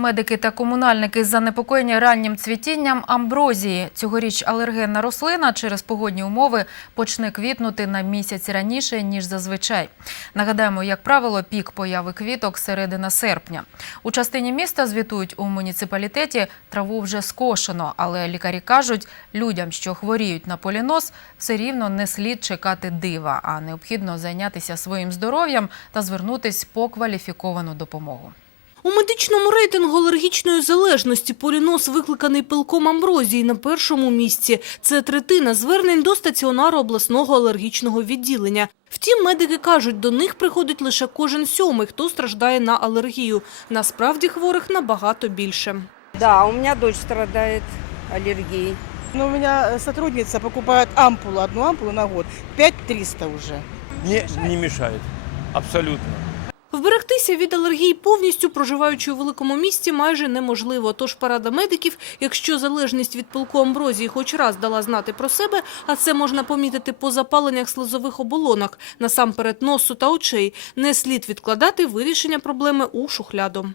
Медики та комунальники занепокоєні раннім цвітінням амброзії. Цьогоріч алергенна рослина через погодні умови почне квітнути на місяць раніше, ніж зазвичай. Нагадаємо, як правило, пік появи квіток середина серпня. У частині міста звітують у муніципалітеті траву вже скошено, але лікарі кажуть, людям, що хворіють на полінос, все рівно не слід чекати дива, а необхідно зайнятися своїм здоров'ям та звернутись по кваліфіковану допомогу. У медичному рейтингу алергічної залежності полінос викликаний пилком амброзії на першому місці. Це третина звернень до стаціонару обласного алергічного відділення. Втім, медики кажуть, до них приходить лише кожен сьомий, хто страждає на алергію. Насправді хворих набагато більше. Да, у меня дочь страдает аллергией. Ну, у меня э, сотрудница покупает ампулу, одну ампулу на год. 5300 уже. Не, не мешает. Абсолютно. Вберегтися від алергії повністю, проживаючи у великому місті, майже неможливо. Тож парада медиків, якщо залежність від пилку амброзії хоч раз дала знати про себе, а це можна помітити по запаленнях слизових оболонок, насамперед носу та очей, не слід відкладати вирішення проблеми у шухляду.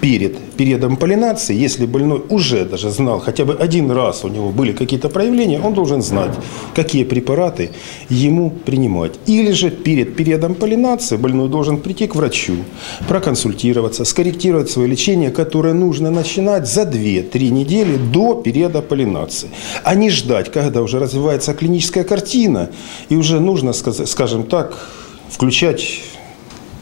Перед периодом полинации, если больной уже даже знал, хотя бы один раз у него были какие-то проявления, он должен знать, какие препараты ему принимать. Или же перед периодом полинации больной должен прийти к врачу, проконсультироваться, скорректировать свое лечение, которое нужно начинать за 2-3 недели до периода полинации, а не ждать, когда уже развивается клиническая картина, и уже нужно, скажем так, включать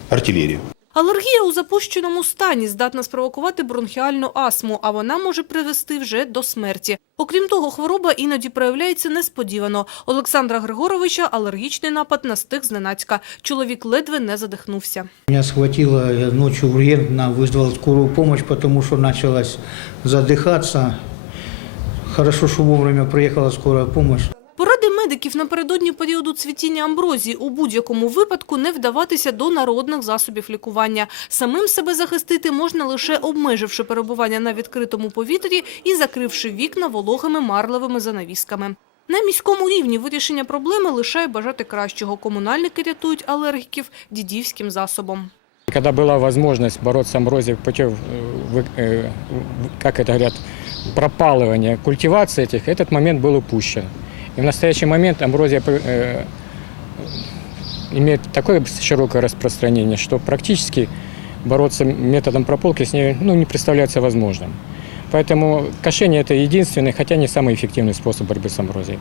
артиллерию. Алергія у запущеному стані здатна спровокувати бронхіальну астму, а вона може привести вже до смерті. Окрім того, хвороба іноді проявляється несподівано. Олександра Григоровича алергічний напад настиг зненацька. Чоловік ледве не задихнувся. Меня схватило, я ночью ургентно вызвал скорую помощь, потому что началось задыхаться. Хорошо, что вовремя приехала скорая помощь Поради медиків напередодні періоду цвітіння амброзії у будь-якому випадку не вдаватися до народних засобів лікування. Самим себе захистити можна лише обмеживши перебування на відкритому повітрі і закривши вікна вологими марливими занавісками. На міському рівні вирішення проблеми лишає бажати кращого. Комунальники рятують алергіків дідівським засобом. Когда была возможность бороться с амброзией путем, э, вы- э, в- как это говорят, пропалывания, культивации этих, этот момент был упущен. И в настоящий момент амброзия э, имеет такое широкое распространение, что практически бороться методом прополки с ней ну, не представляется возможным. Поэтому кошение – это единственный, хотя не самый эффективный способ борьбы с амброзией.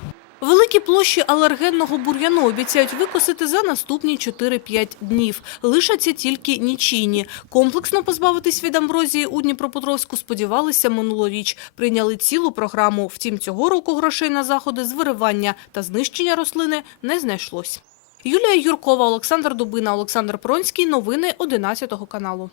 Великі площі алергенного бур'яну обіцяють викосити за наступні 4-5 днів. Лишаться тільки нічийні. Комплексно позбавитись від амброзії у Дніпропетровську сподівалися минулоріч. Прийняли цілу програму. Втім, цього року грошей на заходи з виривання та знищення рослини не знайшлось. Юлія Юркова, Олександр Дубина, Олександр Пронський. Новини 11 каналу.